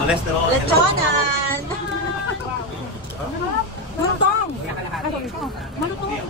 Cholesterol. Lechonan. Malutong. Malutong.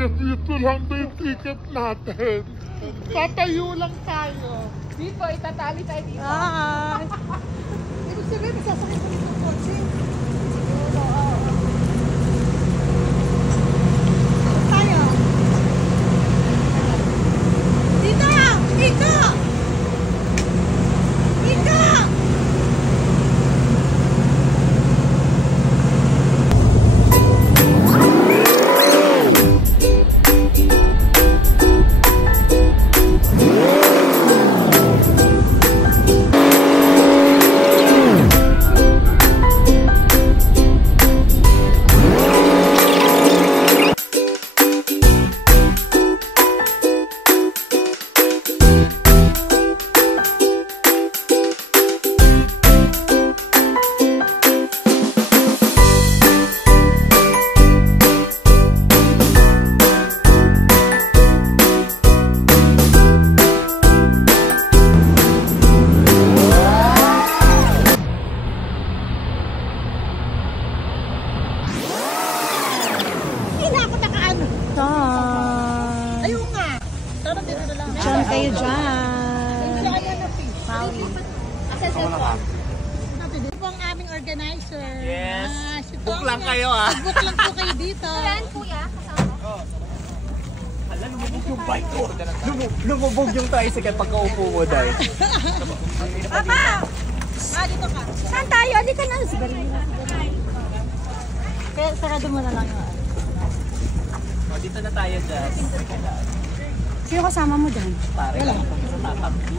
Dito lang ba yung ticket natin? Tatayo lang tayo. Dito, itatali tayo dito. Ay. Ibig sabihin, masasakit ko dito kotse. Tayo. Dito! Iko! Iko! Ayun nga. Tara dito na lang. Diyan kayo dyan. Ito po ang aming organizer. Yes. Si Book Tom lang yan. kayo, ah. Book lang po kayo dito. Saan kuya? Kasama? Hala, lumubog yung bike ko. Lumubog yung tricycle pagka-upo mo, dahil. Papa! Dito ka. Saan tayo? Dito na. Kaya sarado mo na lang. Dito na tayo, Jazz. Sino kasama mo dyan? Pare lang kung sa tatakbo.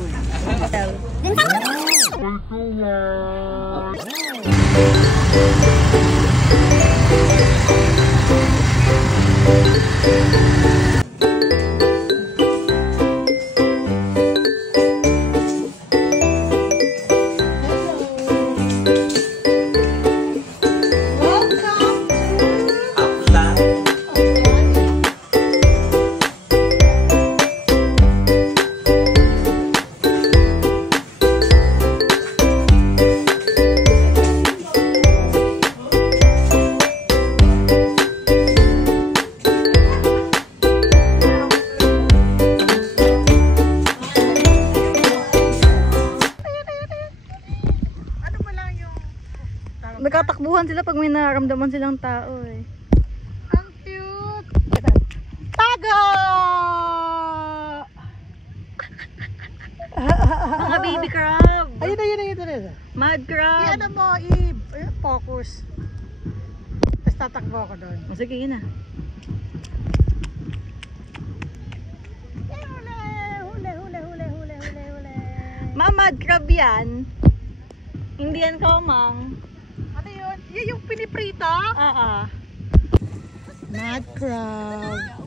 Nagkatakbuhan sila pag may nararamdaman silang tao eh. Ang cute! Tago! Mga baby crab! Ayun. Mad crab! I-ano mo, focus. Tapos tatakbo ako doon. O, sige, yun na. Mamad crab yan. Hindi yan kaumang. Ano yun? Yan yung piniprito? Mad crab.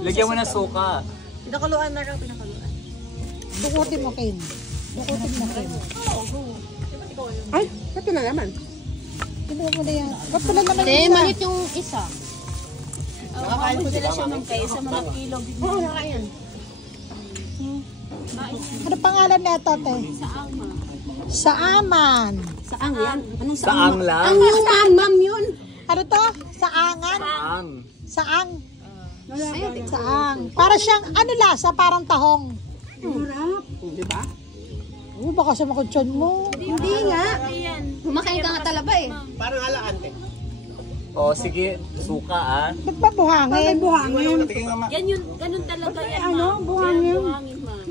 Lagyan mo ng suka. Pinakuluan na raw, pinakuluan. Bukutin mo, Kim. Bukutin mo, Kim. Ay, ba't na naman? Kinuha mo na yan. Ba't pala naman Hindi, yung malit yung isa. Makakain ko sila siya ng kayo sa mga kilo. Oo, nakain. Ano pangalan nito, te? Sa Aman. Saan yan? Anong Saang lang. Ang yung ma'am yun. Ano to? Sa Angan? Saang. Saang? Saang. Para siyang, ano lasa? Parang tahong. Marap. Di ba? Oh, baka sa makutsyon mo. Hindi nga. Kumakain ka nga talaba eh. O, sige, suka ah. Ba't ba buhangin? Buhangin. Yan yun, ganun talaga yan. Ano? Buhangin. Buhangin, ma'am.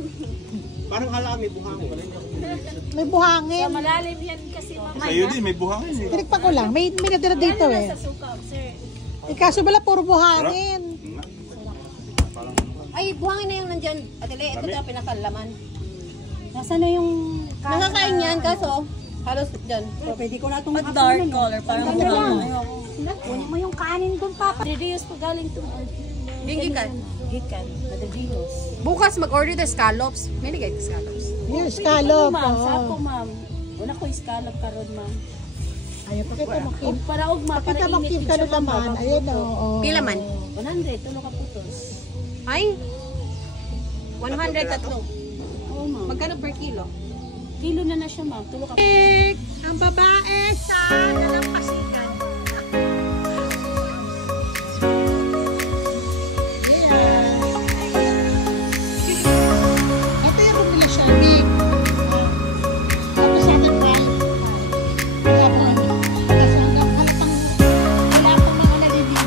May buhangin. Malalim yan kasi, ma'am. Sa'yo din, may buhangin eh. Tinikpa ko lang. May natira dito eh. Sa suka, sir. Kaso bala puro buhangin. Ay, buhangin na yung nandyan. Atile, ito tayo pinakalaman. Nasaan na yung... Nakakain yan, kaso halos dyan. Pwede ko na itong Dark color, parang brown. Kunin mo yung kanin dun, Papa. Didiyos po galing itong Gikan. gikan. Madadiyos. Bukas mag-order the scallops. May ligay ka scallops. Yung scallop. Ma'am, Oh. sako, ma'am. Una ko scallop karon, ma'am. Ayun, pakita mo, Kim. Para ugma, para Pakita mo, Kim, init kano siya, ma'am. naman. Ayun, oo. Pila man? 100, tulo ka putos. Ay! 100 tatlo. Oo, ma'am. Magkano per kilo? Kilo na siya, ma'am. Tulo ka Ang babae sa nalampasikan. Ito yung bumila siya, big. Tapos sa atin, right? Wala pa lang. Kasi hanggang halatang wala pang mga naliligi.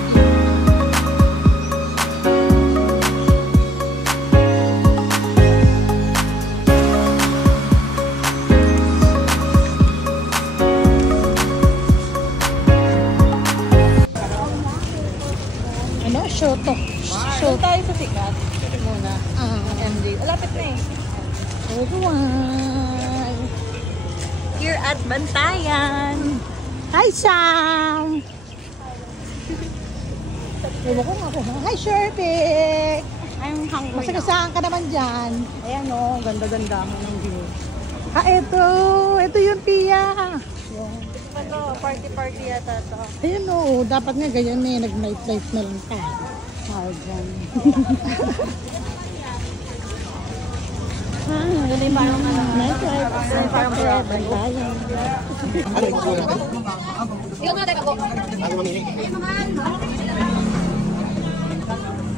Ano? Shoto. Shoto. tayo sa sikat. Muna. MD. Lapit na eh. Alright. Here at Bantayan. Hi, Sam! Ewan ko nga po. Hi, Sherpik! I'm hungry now. Masagasaan ka naman dyan. Ayan o, ganda-ganda mo ng view. Ah, ito! Ito yung Pia! Ano, party-party yata ito. Ayun o, dapat nga ganyan eh. Nag-night-life na lang ka. Dyan. Ganun yung parang ano. Night-life. Parang forever. Bantayan. Ikaw muna tayo ako.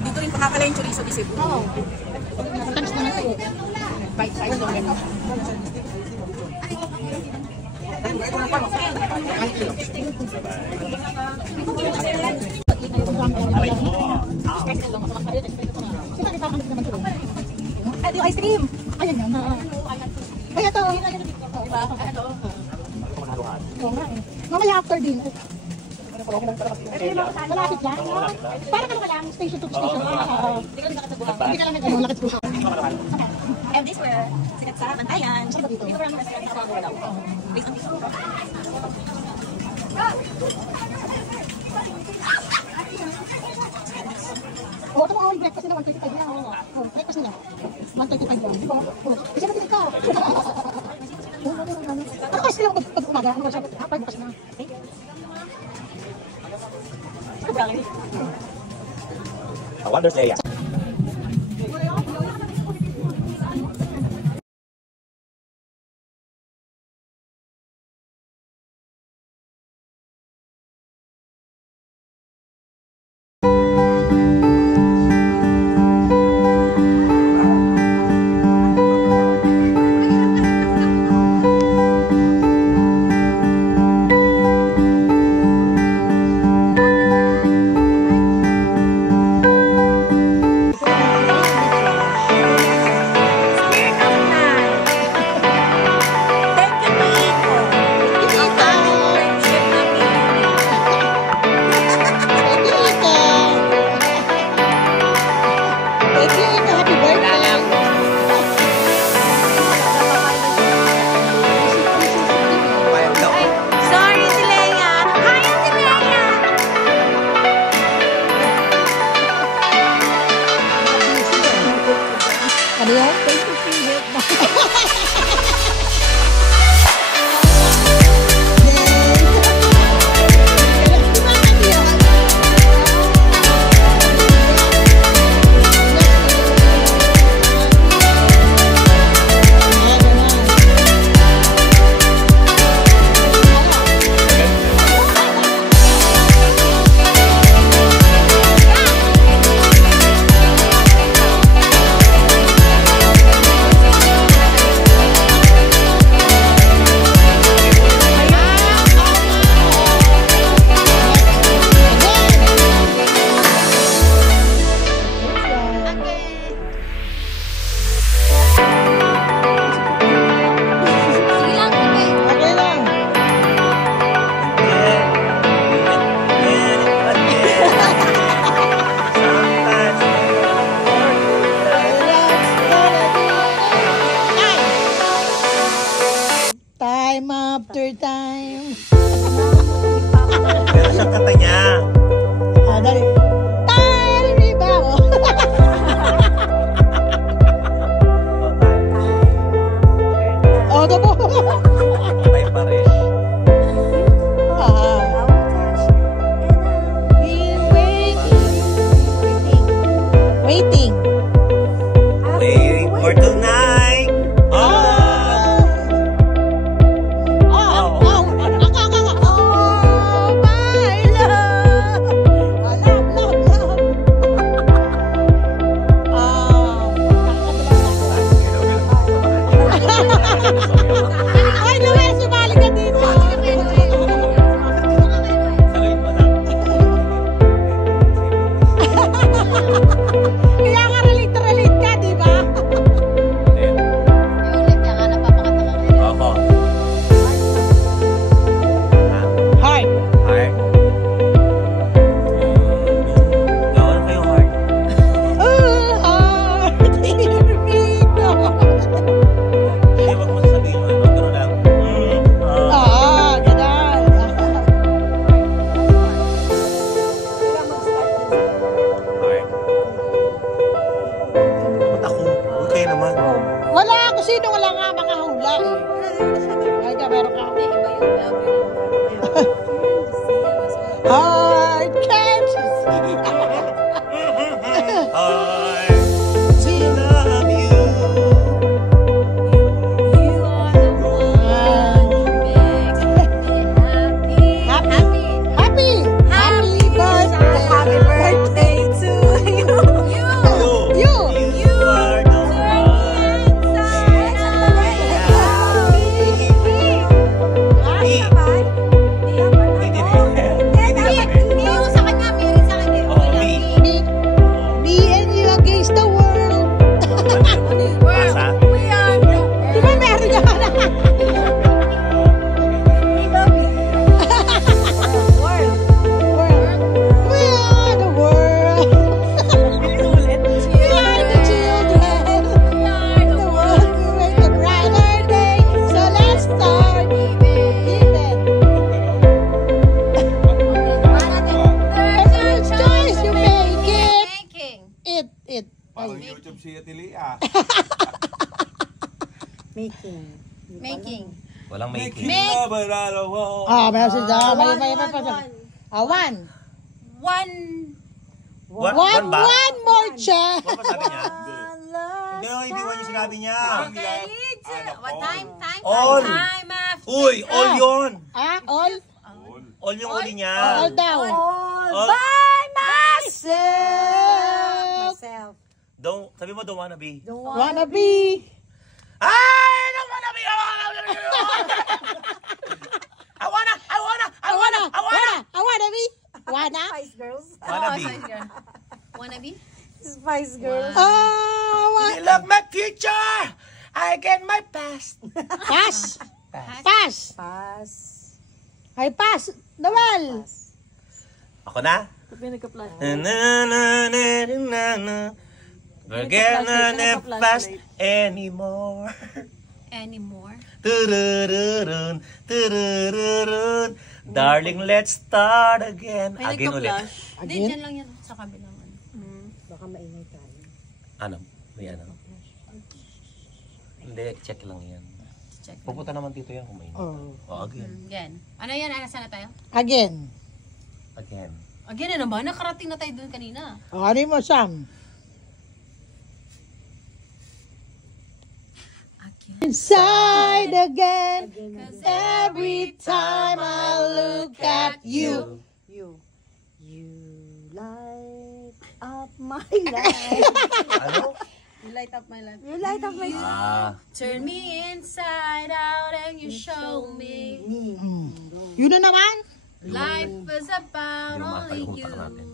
Dito rin pakakala yung chorizo di Cebu. Oo. Matamis naman ito. Bite size yung ganun. Ay, yung ice cream! Ayan yan. Ay, ito! Oo nga eh. Mamaya after din. Malapit lang. Parang ano ka lang, station to station. Hindi ka lang nag-ano, lakad sa buhay. And this were sikat sa Bantayan. Saan ba dito? Dito parang restaurant sa Bago daw. Based on this. Oo, ito mga breakfast nila, 135 na. Oo, breakfast nila. 135 lang. Di ba? Oo. Isa na din ka. Ano kasi lang pag umaga? Ano ba siya? Hapag bukas na. Okay? Wonders area. Ano yan? Time after time. Pero siyang kanta niya. Dali. Time ba ako? Ito po. May pa rin. Waiting. Waiting for tonight. Ay, Noel, sumali ka dito. Saluhin mo lang. Kaya nga relate ka, di ba? Ulit yan, napapakataka kayo. Ako. Heart. Heart. Gawin ko yung heart. Heart, hear me now. Hindi, wag mo sasabihin mo. Gano'n lang. Ganun. Heart. Ba't ako? Okay naman. Wala ako. Sino wala nga makahula eh. Ay, ka, meron ka. Hindi, iba yung love you. Heart, can't you see? Heart. To love you. You are the one who makes me happy. Happy birthday. Happy birthday to you. You. You are the one. Hindi yung sa kanya, meron sa kanya. Oh, me. Me and you against the world. Basa. Di ba meron ka na? World. We are the world. We are the children. The world will make a brighter day. So let's start even. Every choice you make it. It. Parang YouTube si Atilia. Making. Walang making. Love out of all. Meron sila. May one. One ba? One more chance. Ano ba sabi niya? Hindi, hindi mo yung sinabi niya. What time? All. Time after. Uy, all yun. All All yung uli niya. daw. All. Myself. Sabi mo, don't wanna be. Wanna be. Ay, don't wanna be. I wanna be. Wanna? Wanna be. Wanna be? Spice Girls. You look my future. I get my past. Pass. Pass. Ay, pass. Noel. Ako na? Forget not fast anymore. Turururun, turururun. Darling, let's start again. Again ulit. Hindi, dyan lang yan sa kabilang. Baka maingay tayo. Ano? May ano? Hindi, check lang yan. Check. Pupunta naman dito yan kung may again. Again. Ano yan? Saan na tayo? Again. Again. Again na naman. Nakarating na tayo doon kanina. Ano mo, Sam? Again. Inside again. Every time I look at you. You light up my life. Ano? You light up my life. You light up my life. Turn me inside out and you show me. Yun na naman. Life is about Hindi mo only you. makalimutan natin.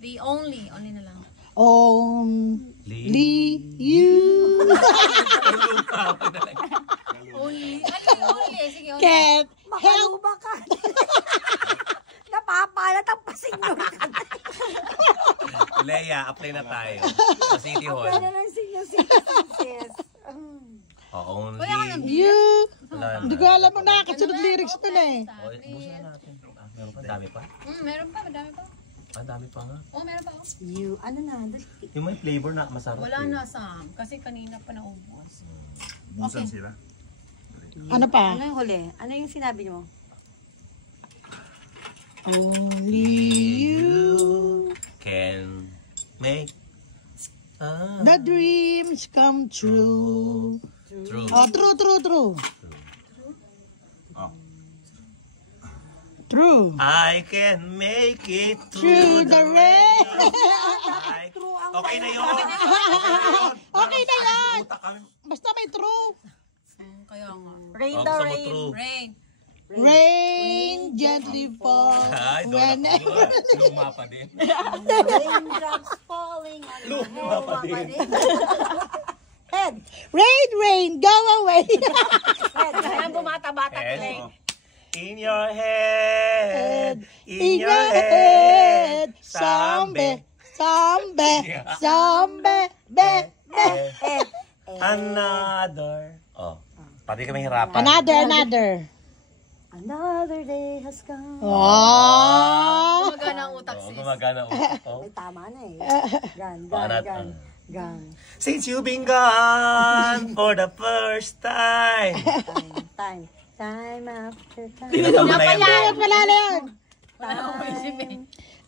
The only na lang. Only you Only. Ano yung only? Sige, only. can't help. Makaluba ka. Napapalat ang pasinyo. Leia, apply na tayo. Sa City Hall. Wala lang sinyo, sis. Only. Kuya ka ng You. Wala na. Hindi ko alam mo na. Kasunod lyrics to na eh. O, busan na natin. Meron pa? Dami pa? Meron pa, madami pa. Dami pa nga. Oh, meron pa. You, ano na, dali. Yung may flavor na masarap. Wala na, Sam. Kasi kanina pa naubos. Busan sila. Ano pa? Ano yung huli? Ano yung sinabi mo? Only you. Can make The dreams come true. true. Oh, true. True. I can make it Through the rain. Okay na yun. Okay na yan. Utak kami. Basta may true. Kaya nga. Rain Oh, the gusto mo rain. true. Rain. Rain gently fall. Ay, doon ako. Luma pa din. Raindrops falling on the Luma pa din. head. Rain, go away. Head. Ayan, bumata-bata Head. tuloy. In your head. In your head. Sambe. Head. Another. Oh, pati kami hirapan. Another. Another day has come. Oh. Gumagana ang utak, Oh, sis. gumagana utak ko. Ay, tama na eh. Gan. Since you've been gone for the first time. Time after time. Tinatawag na yan. Wala na yun.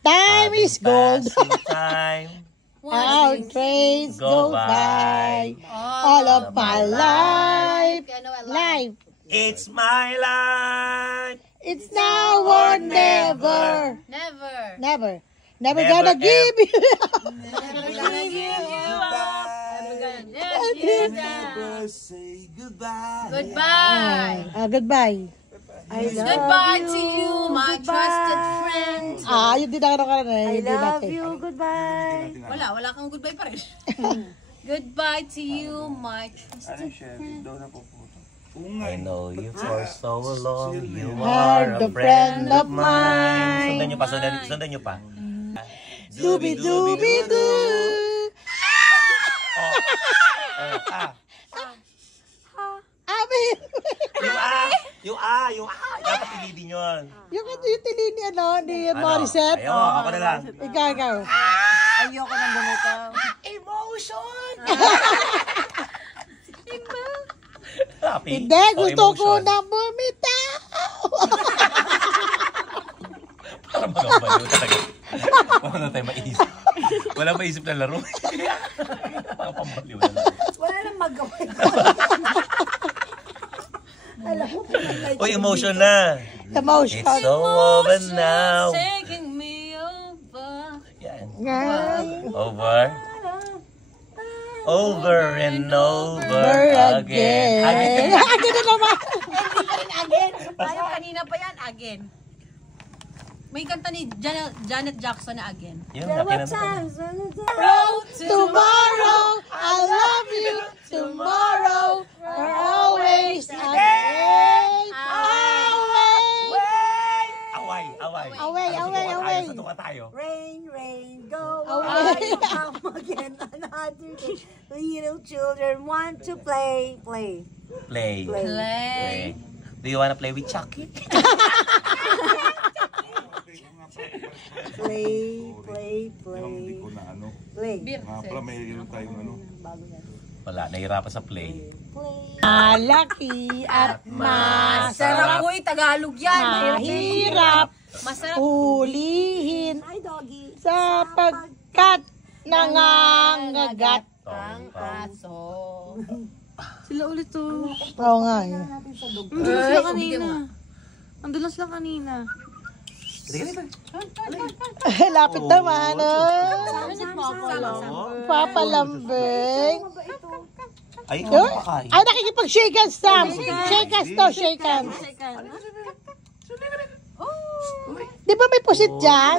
Time is gold. Passing time. Our trains go by. All of my life. Life. It's my life. It's now or never. Never. Never Never gonna give you. Never gonna give you up. Never gonna let you down. Say goodbye. Goodbye. Goodbye. Goodbye to you, my trusted friend. Yun din ako na I love you. Goodbye. Wala kang goodbye pa rin. Goodbye to you, my trusted friend. I know you for so long. You Are are the a friend of mine. mine. Sundan nyo pa. Doobie-doobie-doo. Amin. Yung dapat pilidin yun. Yung tili ni ni Morissette. Ayun, ako na lang. Ikaw. Ayoko nang bumitaw. Emotion! Happy? Hindi, gusto Oh, ko emotion. na bumitaw. Para magabaliw talaga. Wala na tayo maisip. Wala maisip na laro. Parang pambaliw na laro. Wala nang magawa. Alam mo, Uy, emotion na. Emotion. It's so over now. Taking me over. Yan. Yan. Over and over Again. again. Again na naman. Again. Tayo kanina pa yan, again. May kanta ni Janet Jackson na again. Yun, natin na. Tomorrow, I love you. Tomorrow, for always, again. Away. Away. Sa tuka tayo. Rain, go Away. away. Come again another day. Little children want to play. Play. Play. Do you wanna play with Chucky? Play. Hindi ko na ano. Play. Beer. Nga pala mayroon tayong ano. Bago yan. Wala, nahihirapan sa play. Malaki at Sarap masarap. ko Tagalog yan. Mahirap Masarap. ulihin sapagkat nangangagat. Ang aso. Sila ulit to. Oo nga eh. Andun sila kanina. Andun lang sila kanina. Lapit naman, Papalambing. Ay, Ay, nakikipag-shake hands, Sam. Shake hands to, shake hands. Di ba may pusit dyan?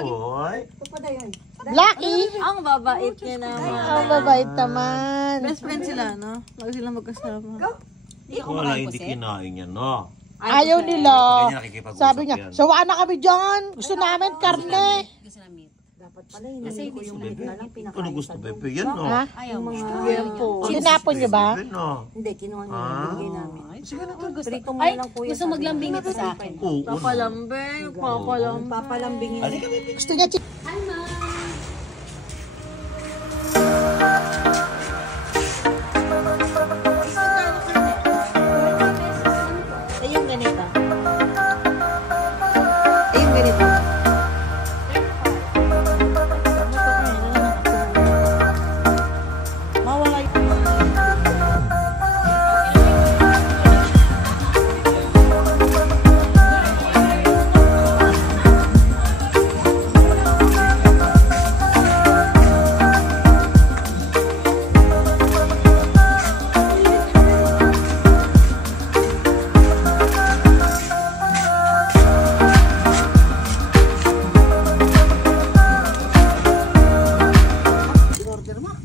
Hoy. Lucky. Ang babait niya naman. Ang babait naman. Best friend sila, no? Lagi sila magkasama. Wala, hindi kinain yan, no? Ayaw nila. Kanya nakikipag-usap Sabi niya, yan. sawaan na kami dyan. Gusto namin karne. Ano gusto, Bebe? Yan, no? Ha? Ayaw mo. Tinapon niyo ba? Bebe, no? Hindi, kinuha niya. Bigay namin. Sige na, Prito mo lang po gusto maglambing ito sa akin. Oo, no? Papalambing, papalambing. Papalambingin. Halika, Bebe. Gusto niya Ayun ganito. Ayun ganito. Mawala yung...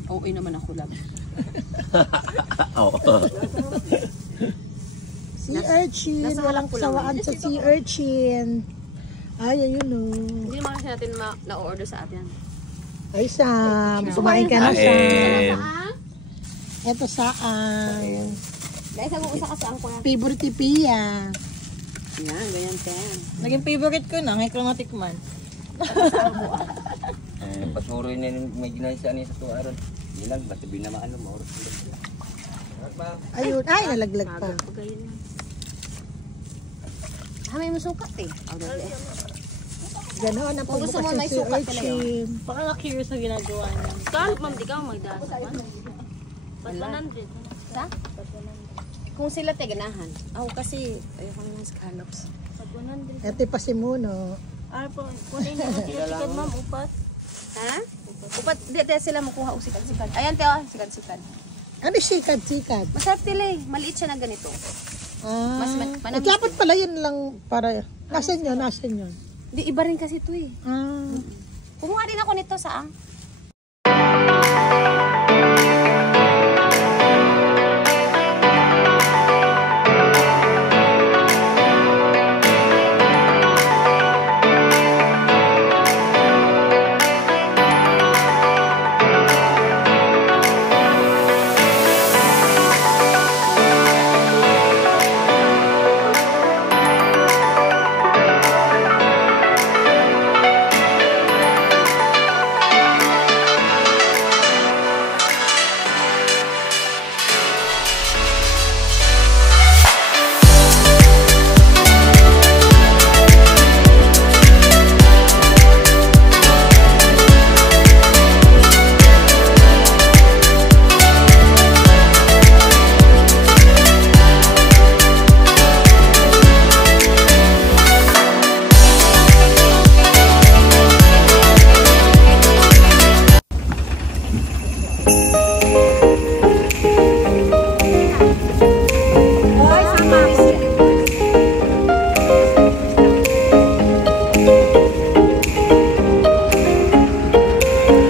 Okay naman ako lang. Oo. sea urchin. Walang sawaan sa sea urchin. Ay, ayun o. Hindi naman kasi natin na-order sa atin. Ay, Sam. Kumain ka na, Sam. Kain. Ito saan. Guys, ako sa kasaan ko yan. Favorite ni Pia. Yan, ganyan ten. Naging favorite ko na, ngayon ko na matikman. Pasuro yun may ginaysa niya sa tuwaran. Hindi lang, basta binamaan mo. Ayun. Ay, nalaglag pa. May masukat eh. Ganoon ang Kung gusto mo, pagbukas may ng sea sukat pala yun. urchin. Baka na-curious na ginagawa niya. Kal, ma'am, di ka magdasa man. Sa? Kung sila teganahan. Ako kasi, ayoko naman scallops. Ito pa si Muno. Ah, po, kunin niya ang sikat, ma'am, upat. Ha? Upat, di sila makuha o sikat-sikat. Ayan, teo, sikat-sikat. Ano sikat-sikat? Masarap tila eh. Maliit siya na ganito. Ah, Mas manamis dapat pala yun lang para... Nasaan yun? Nasaan yun? Di, iba rin kasi ito eh. Ah. Kumuha din ako nito sa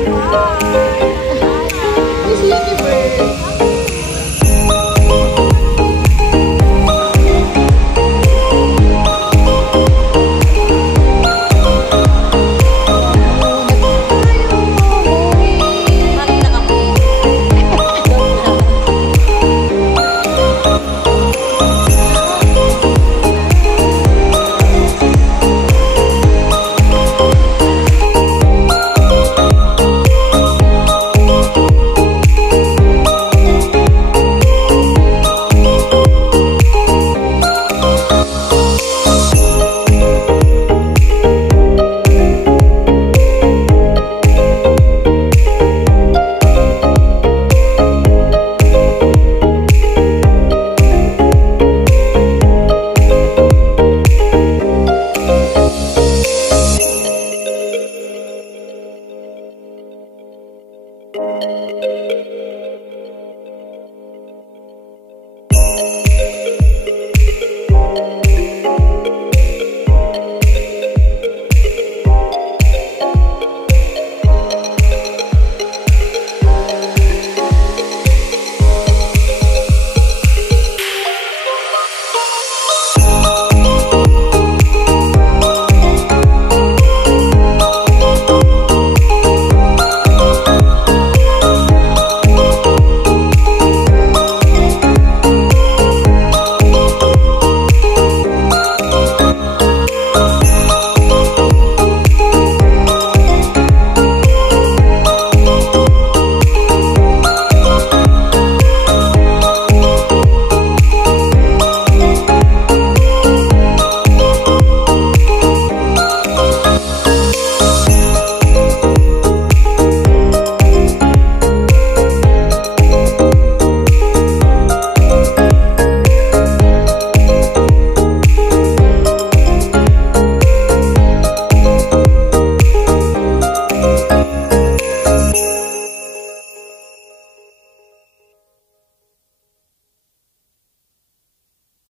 Wow!